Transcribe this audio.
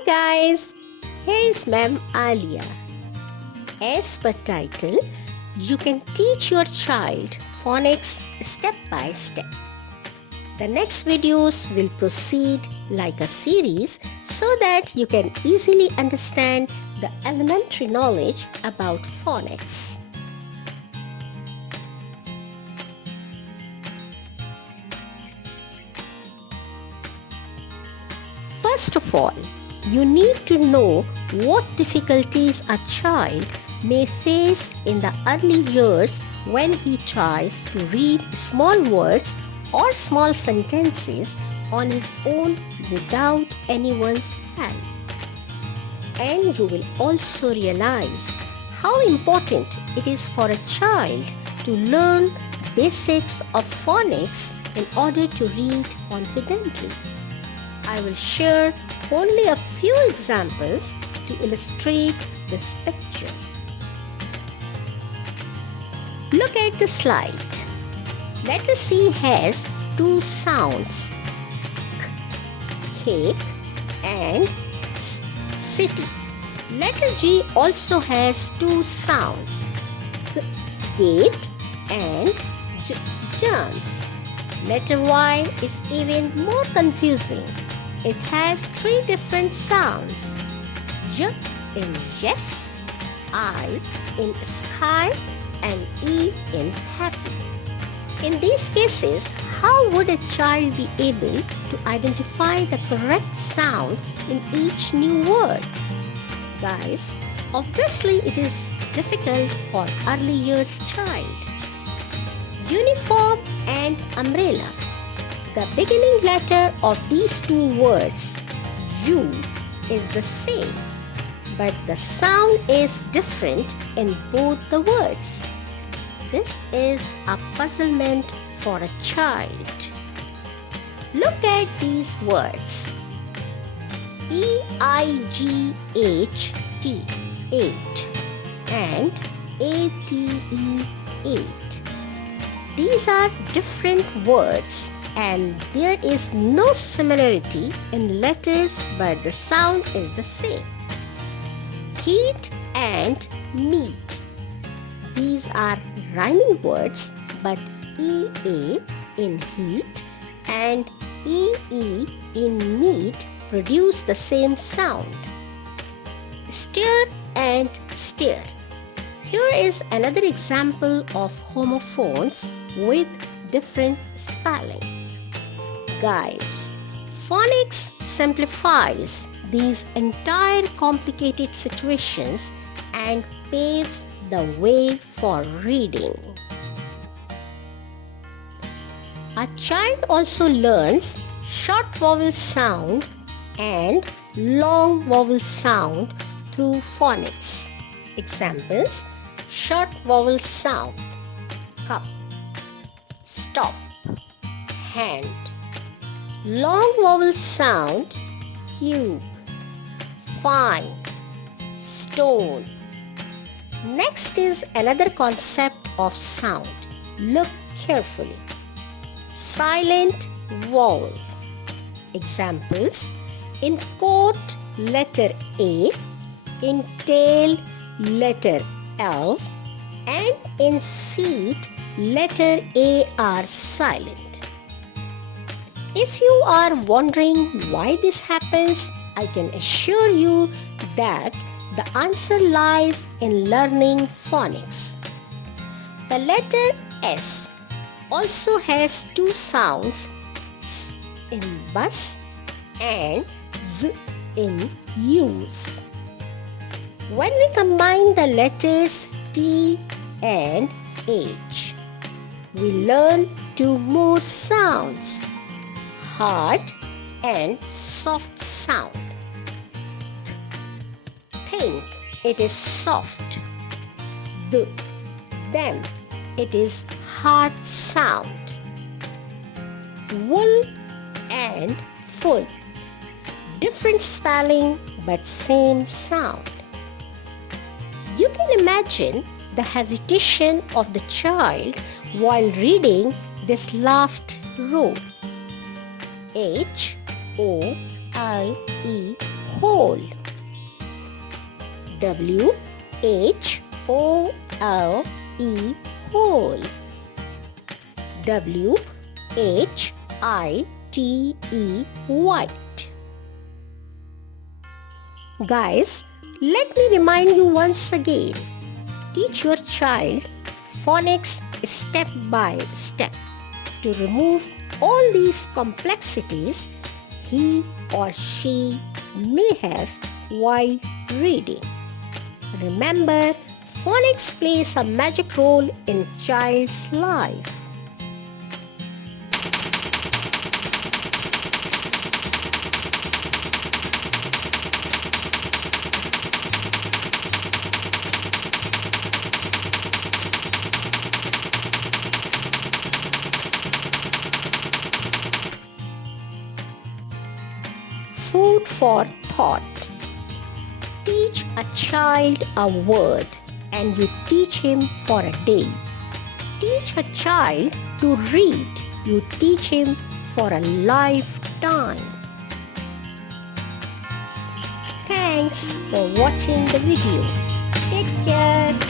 Hi guys, here's Ma'am Alia. As per title, you can teach your child phonics step by step. The next videos will proceed like a series so that you can easily understand the elementary knowledge about phonics. First of all, you need to know what difficulties a child may face in the early years when he tries to read small words or small sentences on his own without anyone's help. And you will also realize how important it is for a child to learn basics of phonics in order to read confidently. I will share only a few examples to illustrate this picture. Look at the slide. Letter C has two sounds, cake and city. Letter G also has two sounds, gate and germs. Letter Y is even more confusing. It has three different sounds, J in yes, I in sky and E in happy. In these cases, how would a child be able to identify the correct sound in each new word? Guys, obviously it is difficult for early years child. Uniform and umbrella. The beginning letter of these two words, U, is the same, but the sound is different in both the words. This is a puzzlement for a child. Look at these words. EIGHT, 8, and ATE, 8. These are different words and there is no similarity in letters, but the sound is the same. Heat and meat. These are rhyming words, but EA in heat and EE in meat produce the same sound. Stir and steer. Here is another example of homophones with different spelling. Guys, phonics simplifies these entire complicated situations and paves the way for reading. A child also learns short vowel sound and long vowel sound through phonics. Examples: short vowel sound, cup, stop, hand. Long vowel sound, cube, fine, stone. Next is another concept of sound. Look carefully. Silent vowel. Examples: in coat, letter A, in tail, letter L, and in seat, letter A are silent. If you are wondering why this happens, I can assure you that the answer lies in learning phonics. The letter S also has two sounds, S in bus and Z in use. When we combine the letters T and H, we learn two more sounds, hard and soft sound. Think, it is soft. Then it is hard sound. Wool and full. Different spelling but same sound. You can imagine the hesitation of the child while reading this last row. H-O-I-E whole. W-H-O-L-E, whole. W-H-I-T-E, white. Guys, let me remind you once again. Teach your child phonics step by step. To remove all these complexities he or she may have while reading. Remember, phonics plays a magic role in child's life. Food for thought. Teach a child a word and you teach him for a day. Teach a child to read, you teach him for a lifetime. Thanks for watching the video. Take care.